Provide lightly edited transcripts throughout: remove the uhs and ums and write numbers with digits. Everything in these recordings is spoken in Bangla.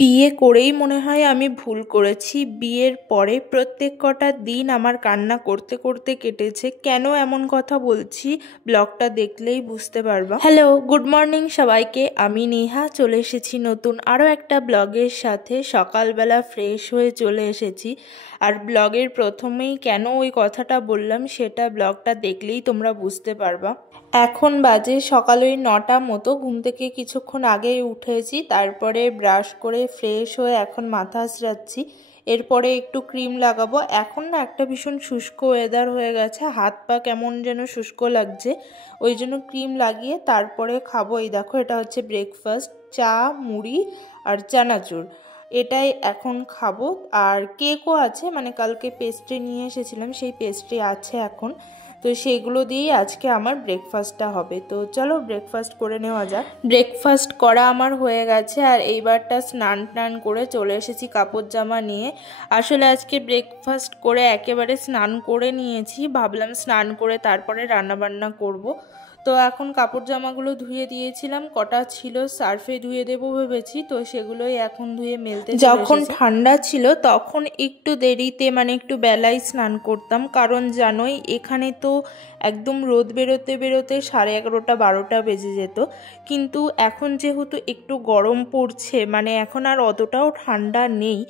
বিয়ে করেই মনে হয় আমি ভুল করেছি। বিয়ের পরে প্রত্যেক কটা দিন আমার কান্না করতে করতে কেটেছে। কেন এমন কথা বলছি ব্লগটা দেখলেই বুঝতে পারবা। হ্যালো, গুড মর্নিং সবাইকে। আমি নেহা চলে এসেছি নতুন আরও একটা ব্লগের সাথে। সকালবেলা ফ্রেশ হয়ে চলে এসেছি। আর ব্লগের প্রথমেই কেন ওই কথাটা বললাম সেটা ব্লগটা দেখলেই তোমরা বুঝতে পারবা। এখন বাজে সকাল ওই 9টা মতো। ঘুম থেকে কিছুক্ষণ আগেই উঠেছি, তারপরে ব্রাশ করে ফ্রেশ হয়ে এখন মাথা আঁচড়াচ্ছি। এরপরে একটু ক্রিম লাগাবো। এখন না একটা ভীষণ শুষ্ক ওয়েদার হয়ে গেছে, হাত পা কেমন যেন শুষ্ক লাগছে, ওই জন্য ক্রিম লাগিয়ে তারপরে খাবো। এই দেখো, এটা হচ্ছে ব্রেকফাস্ট, চা মুড়ি আর চানাচুর, এটাই এখন খাবো। আর কেকও আছে, মানে কালকে পেস্ট্রি নিয়ে এসেছিলাম, সেই পেস্ট্রি আছে এখন, তো সেইগুলো দিয়েই আজকে আমার ব্রেকফাস্টটা হবে। তো চলো ব্রেকফাস্ট করে নেওয়া যাক। ব্রেকফাস্ট করা আমার হয়ে গেছে, আর এইবারটা স্নান টান করে চলে এসেছি কাপড় জামা নিয়ে। আসলে আজকে ব্রেকফাস্ট করে একেবারে স্নান করে নিয়েছি, ভাবলাম স্নান করে তারপরে রান্নাবান্না করব। তো এখন কাপড় জামাগুলো ধুয়ে দিয়েছিলাম, কটা ছিল সার্ফে ধুয়ে দেবো ভেবেছি, তো সেগুলোই এখন ধুয়ে মেলতে। যখন ঠান্ডা ছিল তখন একটু দেরিতে, মানে একটু বেলায় স্নান করতাম, কারণ জানোই এখানে তো একদম রোদ বেরোতে বেরোতে 11:30 12টা বেজে যেত। কিন্তু এখন যেহেতু একটু গরম পড়ছে, মানে এখন আর অতটাও ঠান্ডা নেই,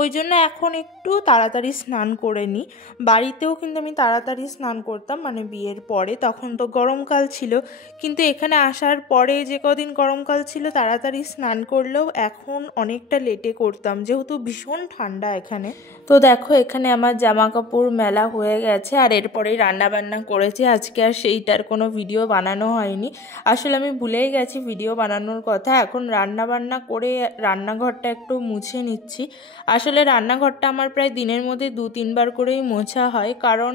ওই জন্য এখন একটু তাড়াতাড়ি স্নান করে নিই। বাড়িতেও কিন্তু আমি তাড়াতাড়ি স্নান করতাম, মানে বিয়ের পরে, তখন তো গরমকাল ছিল। কিন্তু এখানে আসার পরে যে কদিন গরমকাল ছিল তাড়াতাড়ি স্নান করলেও এখন অনেকটা লেটে করতাম, যেহেতু ভীষণ ঠান্ডা এখানে। তো দেখো, এখানে আমার জামা কাপড় মেলা হয়ে গেছে, আর এরপরেই রান্নাবান্না করেছি। আজকে আর সেইটার কোনো ভিডিও বানানো হয়নি, আসলে আমি ভুলেই গেছি ভিডিও বানানোর কথা। এখন রান্নাবান্না করে রান্নাঘরটা একটু মুছে নিচ্ছি। আসলে রান্নাঘরটা আমার প্রায় দিনের মধ্যে 2-3 বার করেই মোছা হয়, কারণ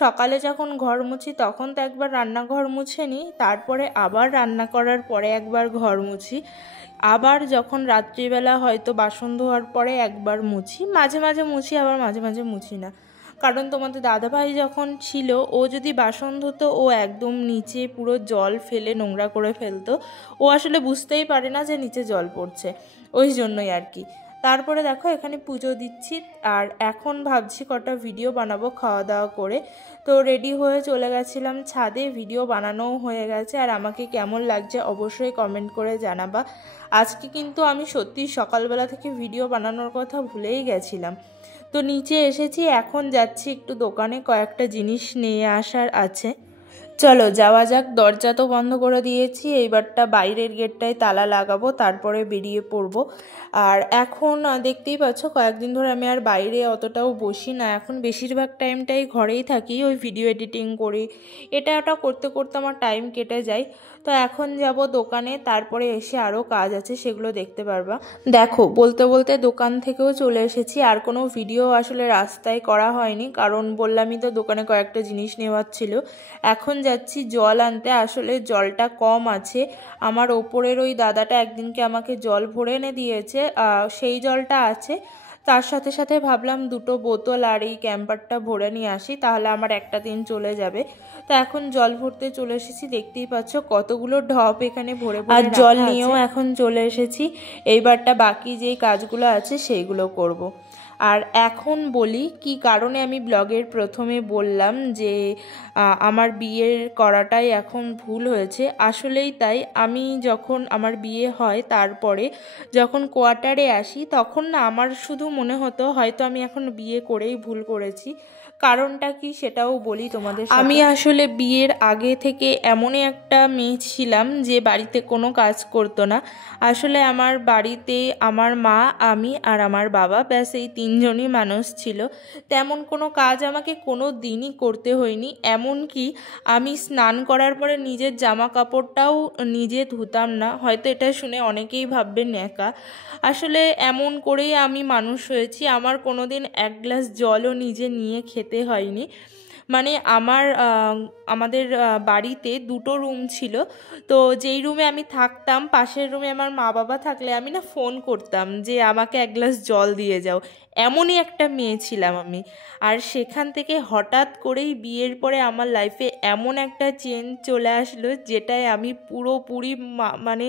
সকালে যখন ঘর মুছি তখন তো একবার রান্নাঘর মুছে নিই, তারপরে আবার রান্না করার পরে একবার ঘর মুছি, আবার যখন রাত্রিবেলা হয়তো বাসন ধোয়ার পরে একবার মুছি। মাঝে মাঝে মুছি, আবার মাঝে মাঝে মুছি না, কারণ তোমাদের দাদাভাই যখন ছিল, ও যদি বাসন ধুতো ও একদম নিচে পুরো জল ফেলে নোংরা করে ফেলতো। ও আসলে বুঝতেই পারে না যে নিচে জল পড়ছে, ওই জন্যই আর কি। তারপরে দেখো এখানে পুজো দিচ্ছি, আর এখন ভাবছি কটা ভিডিও বানাবো খাওয়া দাওয়া করে। তো রেডি হয়ে চলে গেছিলাম ছাদে, ভিডিও বানানোও হয়ে গেছে। আর আমাকে কেমন লাগছে অবশ্যই কমেন্ট করে জানাবা। আজকে কিন্তু আমি সত্যি সকালবেলা থেকে ভিডিও বানানোর কথা ভুলেই গেছিলাম। তো নিচে এসেছি, এখন যাচ্ছি একটু দোকানে, কয়েকটা জিনিস নিয়ে আসার আছে। চলো যাওয়া যাক। দরজা তো বন্ধ করে দিয়েছি, এইবারটা বাইরের গেটটায় তালা লাগাবো, তারপরে বেরিয়ে পড়বো। আর এখন দেখতেই পাচ্ছ কয়েকদিন ধরে আমি আর বাইরে অতটাও বসি না, এখন বেশিরভাগ টাইমটাই ঘরেই থাকি, ওই ভিডিও এডিটিং করি, এটা ওটা করতে করতে আমার টাইম কেটে যায়। তো এখন যাব দোকানে, তারপরে এসে আরও কাজ আছে, সেগুলো দেখতে পারবা। দেখো, বলতে বলতে দোকান থেকেও চলে এসেছি। আর কোনো ভিডিও আসলে রাস্তায় করা হয়নি, কারণ বললামই তো দোকানে কয়েকটা জিনিস নেওয়ার ছিল। এখন যাচ্ছি জল আনতে, আসলে জলটা কম আছে। আমার ওপরের ওই দাদাটা একদিনকে আমাকে জল ভরে এনে দিয়েছে, সেই জলটা আছে। তার সাথে সাথে ভাবলাম 2টো বোতল আর এই ক্যাম্পারটা ভরে নিয়ে আসি, তাহলে আমার একটা দিন চলে যাবে। তো এখন জল ভরতে চলে এসেছি, দেখতেই পাচ্ছ কতগুলো ঢপ এখানে ভরে ভরে, আর জল নিয়েও এখন চলে এসেছি। এইবারটা বাকি যেই কাজগুলো আছে সেইগুলো করব। আর এখন বলি কি কারণে আমি ব্লগের প্রথমে বললাম যে আমার বিয়ের করাটাই এখন ভুল হয়েছে। আসলেই তাই। আমি যখন আমার বিয়ে হয় তারপরে যখন কোয়ার্টারে আসি, তখন না আমার শুধু মনে হতো হয়তো আমি এখন বিয়ে করেই ভুল করেছি। কারণটা কি সেটাও বলি তোমাদের। আমি আসলে বিয়ের আগে থেকে এমনই একটা মেয়ে ছিলাম যে বাড়িতে কোনো কাজ করতো না। আসলে আমার বাড়িতে আমার মা, আমি আর আমার বাবা, ব্যাস এই 3জনই মানুষ ছিল। তেমন কোনো কাজ আমাকে কোনো দিনই করতে হয়নি। এমনকি আমি স্নান করার পরে নিজের জামা কাপড়টাও নিজে ধুতাম না। হয়তো এটা শুনে অনেকেই ভাববে ন্যাকা, আসলে এমন করেই আমি মানুষ হয়েছি। আমার কোনো দিন 1 গ্লাস জলও নিজে নিয়ে খেতে হয়নি। মানে আমাদের বাড়িতে 2টো রুম ছিল, তো যেই রুমে আমি থাকতাম পাশের রুমে আমার মা বাবা থাকলে আমি না ফোন করতাম যে আমাকে 1 গ্লাস জল দিয়ে যাও। এমনই একটা মেয়ে ছিলাম আমি। আর সেখান থেকে হঠাৎ করেই বিয়ের পরে আমার লাইফে এমন একটা চেঞ্জ চলে আসলো যেটায় আমি পুরোপুরি মানে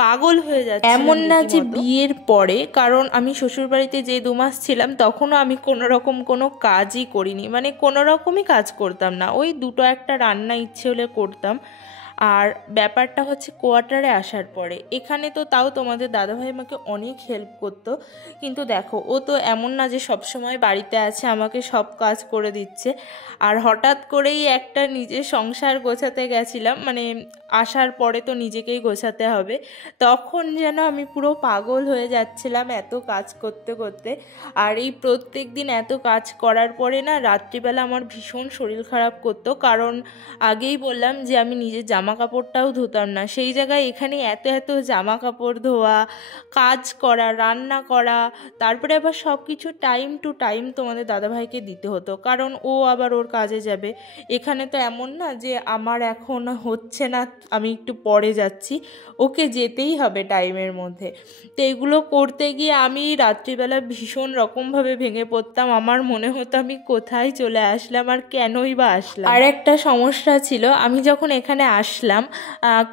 পাগল হয়ে যাচ্ছি। এমন না যে বিয়ের পরে, কারণ আমি শ্বশুরবাড়িতে যে 2 মাস ছিলাম তখনও আমি কোনো রকম কোনো কাজই করিনি, মানে কোনো রকমই কাজ করতাম না, ওই দুটো একটা রান্না ইচ্ছে হলে করতাম। আর ব্যাপারটা হচ্ছে কোয়ার্টারে আসার পরে এখানে তো তাও তোমাদের দাদাভাই আমাকে অনেক হেল্প করতো, কিন্তু দেখো ও তো এমন না যে সব সময় বাড়িতে আছে আমাকে সব কাজ করে দিচ্ছে। আর হঠাৎ করেই একটা নিজের সংসার গোছাতে গেছিলাম, মানে আসার পরে তো নিজেকেই গোছাতে হবে, তখন যেন আমি পুরো পাগল হয়ে যাচ্ছিলাম এত কাজ করতে করতে। আর এই প্রত্যেক দিন এত কাজ করার পরে না রাত্রিবেলা আমার ভীষণ শরীর খারাপ করতো, কারণ আগেই বললাম যে আমি নিজের জামা কাপড়টাও ধুতাম না, সেই জায়গায় এখানে এত এত জামা কাপড় ধোয়া, কাজ করা, রান্না করা, তারপরে আবার সব কিছু টাইম টু টাইম তোমাদের দাদাভাইকে দিতে হতো, কারণ ও আবার ওর কাজে যাবে। এখানে তো এমন না যে আমার এখন হচ্ছে না আমি একটু পরে যাচ্ছি, ওকে যেতেই হবে টাইমের মধ্যে। তো এগুলো করতে গিয়ে আমি রাত্রিবেলা ভীষণ রকমভাবে ভেঙে পড়তাম, আমার মনে হতো আমি কোথায় চলে আসলাম আর কেনই বা আসলাম। আর একটা সমস্যা ছিল, আমি যখন এখানে আসলাম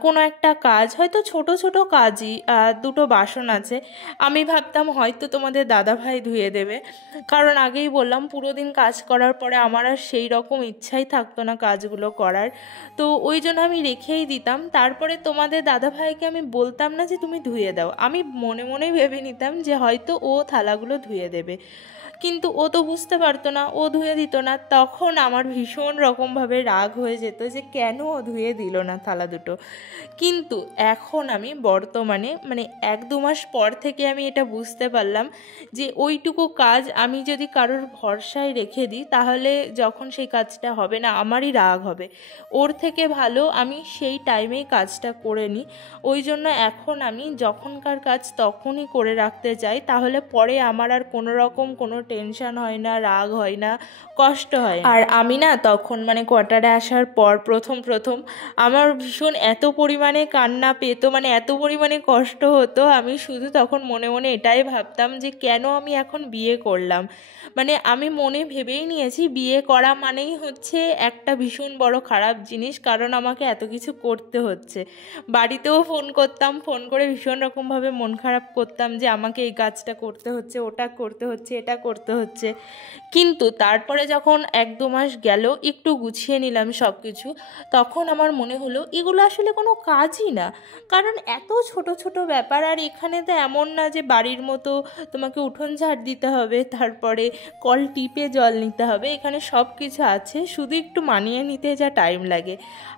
কোনো একটা কাজ, হয়তো ছোট ছোট কাজই, দুটো বাসন আছে, আমি ভাবতাম হয়তো তোমাদের দাদাভাই ধুয়ে দেবে, কারণ আগেই বললাম পুরো দিন কাজ করার পরে আমার আর সেই রকম ইচ্ছাই থাকতো না কাজগুলো করার, তো ওই জন্য আমি রেখেই দিতাম। তারপরে তোমাদের দাদাভাইকে আমি বলতাম না যে তুমি ধুয়ে দাও, আমি মনে মনে ভেবে নিতাম যে হয়তো ও থালাগুলো ধুয়ে দেবে, কিন্তু ও তো বুঝতে পারতো না, ও ধুয়ে দিত না। তখন আমার ভীষণ রকমভাবে রাগ হয়ে যেত যে কেন ও ধুয়ে দিল না থালা দুটো। কিন্তু এখন আমি বর্তমানে মানে 1-2 মাস পর থেকে আমি এটা বুঝতে পারলাম যে ওইটুকু কাজ আমি যদি কারোর ভরসায় রেখে দিই তাহলে যখন সেই কাজটা হবে না আমারই রাগ হবে, ওর থেকে ভালো আমি সেই টাইমেই কাজটা করে নিই। ওই জন্য এখন আমি যখনকার কাজ তখনই করে রাখতে চাই, তাহলে পরে আমার আর কোনো রকম কোনো টেনশন হয় না, রাগ হয় না, কষ্ট হয়। আর আমি না তখন মানে কোয়ার্টারে আসার পর প্রথম আমার ভীষণ এত পরিমাণে কান্না পেতো, মানে এত পরিমাণে কষ্ট হতো, আমি শুধু তখন মনে মনে এটাই ভাবতাম যে কেন আমি এখন বিয়ে করলাম। মানে আমি মনে ভেবেই নিয়েছি বিয়ে করা মানেই হচ্ছে একটা ভীষণ বড় খারাপ জিনিস, কারণ আমাকে এত কিছু করতে হচ্ছে। বাড়িতেও ফোন করতাম, ফোন করে ভীষণ রকমভাবে মন খারাপ করতাম যে আমাকে এই কাজটা করতে হচ্ছে, ওটা করতে হচ্ছে, এটা করতে হচ্ছে। কিন্তু তারপরে যখন 1-2 মাস গেল, একটু গুছিয়ে নিলাম সব কিছু, তখন আমার মনে হলো এগুলো আসলে কোনো কাজই না, কারণ এত ছোট ছোট ব্যাপার। আর এখানে তো এমন না যে বাড়ির মতো তোমাকে উঠোন ঝাড় দিতে হবে, তারপরে কল টিপে জল নিতে হবে, এখানে সব কিছু আছে, শুধু একটু মানিয়ে নিতে যা টাইম লাগে।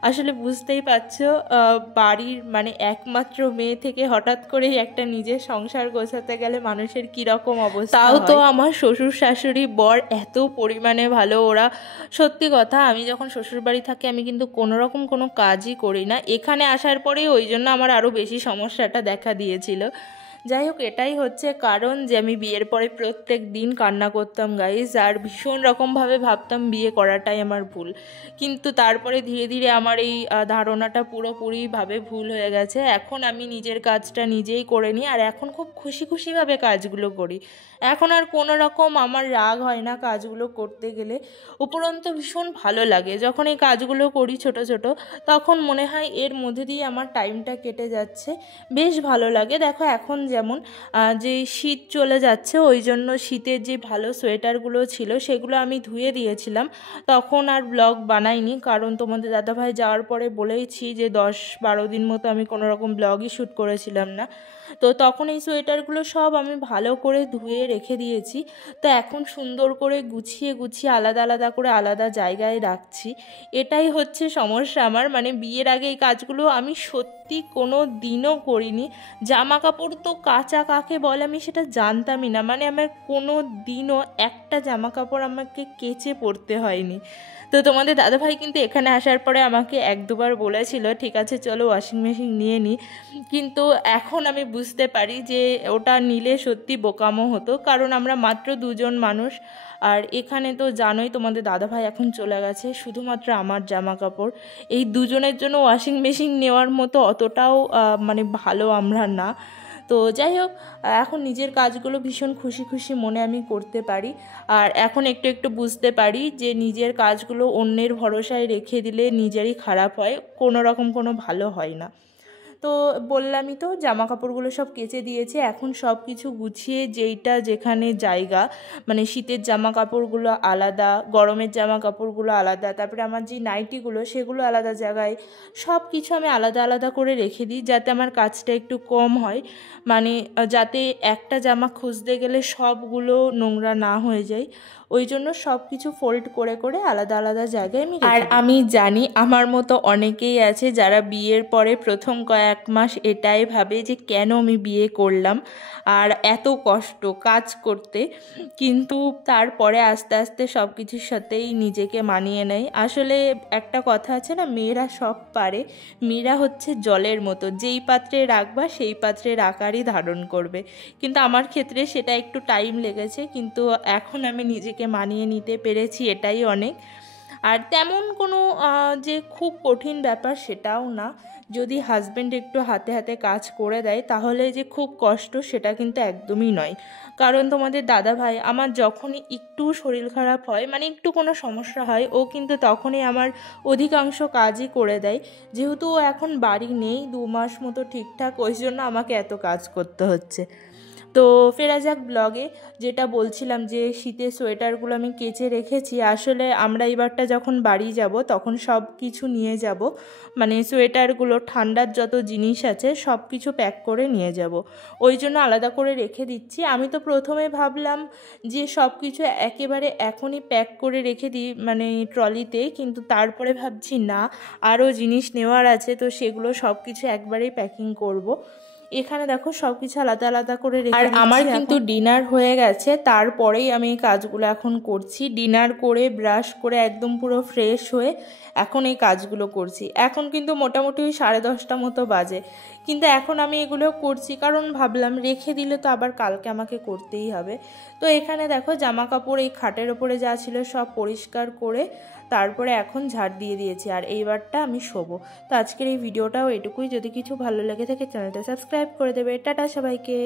আসলে বুঝতেই পারছো বাড়ির মানে একমাত্র মেয়ে থেকে হঠাৎ করেই একটা নিজের সংসার গোছাতে গেলে মানুষের কীরকম অবস্থা। তাও তো আমার শ্বশুর শাশুড়ি বর এত পরিমাণে ভালো, ওরা সত্যি কথা, আমি যখন শ্বশুরবাড়ি থাকি আমি কিন্তু কোনো রকম কোনো কাজই করি না, এখানে আসার পরেই ওই জন্য আমার আরও বেশি সমস্যাটা দেখা দিয়েছিল। যাই হোক, এটাই হচ্ছে কারণ যে আমি বিয়ের পরে প্রত্যেক দিন কান্না করতাম গাইজ, আর ভীষণ রকমভাবে ভাবতাম বিয়ে করাটাই আমার ভুল। কিন্তু তারপরে ধীরে ধীরে আমার এই ধারণাটা পুরোপুরিভাবে ভুল হয়ে গেছে। এখন আমি নিজের কাজটা নিজেই করে নিই, আর এখন খুব খুশি খুশিভাবে কাজগুলো করি। এখন আর কোনো রকম আমার রাগ হয় না কাজগুলো করতে গেলে, উপরন্তু ভীষণ ভালো লাগে যখন এই কাজগুলো করি ছোট ছোট, তখন মনে হয় এর মধ্যে দিয়ে আমার টাইমটা কেটে যাচ্ছে, বেশ ভালো লাগে। দেখো এখন যেমন যে শীত চলে যাচ্ছে, ওই জন্য শীতের যে ভালো সোয়েটারগুলো ছিল সেগুলো আমি ধুয়ে দিয়েছিলাম, তখন আর ব্লগ বানাইনি, কারণ তোমাদের দাদাভাই যাওয়ার পরে বলেইছি যে 10-12 দিন মতো আমি কোনো রকম ব্লগই শ্যুট করেছিলাম না। তো তখন এই সোয়েটারগুলো সব আমি ভালো করে ধুয়ে রেখে দিয়েছি, তো এখন সুন্দর করে গুছিয়ে গুছিয়ে আলাদা আলাদা করে আলাদা জায়গায় রাখছি। এটাই হচ্ছে সমস্যা আমার, মানে বিয়ের আগে এই কাজগুলো আমি সত্যি কোনো দিনও করিনি। জামা কাপড় তো কাচা কাকে বলে আমি সেটা জানতামই না, মানে আমার কোনো দিনও একটা জামা কাপড় আমাকে কেচে পরতে হয়নি। তো তোমাদের দাদাভাই কিন্তু এখানে আসার পরে আমাকে 1-2 বার বলেছিল ঠিক আছে চলো ওয়াশিং মেশিন নিয়ে নিই, কিন্তু এখন আমি বুঝতে পারি যে ওটা নিলে সত্যি বোকামো হতো, কারণ আমরা মাত্র 2 জন মানুষ। আর এখানে তো জানোই তোমাদের দাদাভাই এখন চলে গেছে, শুধুমাত্র আমার জামা কাপড়, এই দুজনের জন্য ওয়াশিং মেশিন নেওয়ার মতো অতটাও মানে ভালো আমরা না। তো যাই হোক, এখন নিজের কাজগুলো ভীষণ খুশি খুশি মনে আমি করতে পারি। আর এখন একটু একটু বুঝতে পারি যে নিজের কাজগুলো অন্যের ভরসায় রেখে দিলে নিজেরই খারাপ হয়, কোনো রকম কোনো ভালো হয় না। তো বললামই তো, জামা কাপড়গুলো সব কেচে দিয়েছে। এখন সব কিছু গুছিয়ে যেইটা যেখানে জায়গা, মানে শীতের জামা কাপড়গুলো আলাদা, গরমের জামা কাপড়গুলো আলাদা, তারপরে আমার যে নাইটিগুলো সেগুলো আলাদা জায়গায়, সব কিছু আমি আলাদা আলাদা করে রেখে দিই যাতে আমার কাজটা একটু কম হয়, মানে যাতে একটা জামা খুঁজতে গেলে সবগুলো নোংরা না হয়ে যায়। ওই জন্য সব কিছু ফোল্ড করে করে আলাদা আলাদা জায়গায় আমি। আর আমি জানি আমার মতো অনেকেই আছে যারা বিয়ের পরে প্রথম কয়েক মাস এটাই ভাবে যে কেন আমি বিয়ে করলাম আর এত কষ্ট কাজ করতে, কিন্তু তারপরে আস্তে আস্তে সব কিছুর সাথেই নিজেকে মানিয়ে নেয়। আসলে একটা কথা আছে না, মেয়েরা সব পারে। মেয়েরা হচ্ছে জলের মতো, যেই পাত্রে রাখবা সেই পাত্রের আকারই ধারণ করবে। কিন্তু আমার ক্ষেত্রে সেটা একটু টাইম লেগেছে, কিন্তু এখন আমি নিজেকে মানিয়ে নিতে পেরেছি, এটাই অনেক। আর তেমন কোনো যে খুব কঠিন ব্যাপার সেটাও না। যদি হাজব্যান্ড একটু হাতে হাতে কাজ করে দেয় তাহলে যে খুব কষ্ট সেটা কিন্তু একদমই নয়। কারণ তোমাদের দাদা ভাই আমার যখনই একটু শরীর খারাপ হয়, মানে একটু কোনো সমস্যা হয়, ও কিন্তু তখনই আমার অধিকাংশ কাজই করে দেয়। যেহেতু ও এখন বাড়ি নেই 2 মাস মতো ঠিকঠাক, ওই জন্য আমাকে এত কাজ করতে হচ্ছে। তো ফেরা যাক ব্লগে। যেটা বলছিলাম যে শীতের সোয়েটারগুলো আমি কেচে রেখেছি। আসলে আমরা এবারটা যখন বাড়ি যাব তখন সব কিছু নিয়ে যাব, মানে সোয়েটারগুলো, ঠান্ডার যত জিনিস আছে সব কিছু প্যাক করে নিয়ে যাব, ওই জন্য আলাদা করে রেখে দিচ্ছি। আমি তো প্রথমে ভাবলাম যে সব কিছু একেবারে এখনই প্যাক করে রেখে দিই, মানে ট্রলিতে, কিন্তু তারপরে ভাবছি না, আরও জিনিস নেওয়ার আছে, তো সেগুলো সব কিছু একবারেই প্যাকিং করব। এখানে দেখো সব কিছু আলাদা আলাদা করে রেখে। আর আমার কিন্তু ডিনার হয়ে গেছে, তারপরেই আমি এই কাজগুলো এখন করছি। ডিনার করে ব্রাশ করে একদম পুরো ফ্রেশ হয়ে এখন এই কাজগুলো করছি। এখন কিন্তু মোটামুটি 10:30 মতো বাজে, কিন্তু এখন আমি এগুলো করছি কারণ ভাবলাম রেখে দিলে তো আবার কালকে আমাকে করতেই হবে। তো এখানে দেখো জামা কাপড় এই খাটের ওপরে যা ছিল সব পরিষ্কার করে তারপরে এখন ঝাড় দিয়ে দিয়েছি, আর এইবারটা আমি শোবো। তো আজকের এই ভিডিওটাও এটুকুই। যদি কিছু ভালো লেগে থাকে চ্যানেলটা সাবস্ক্রাইব করে দেবে। টাটা সবাইকে।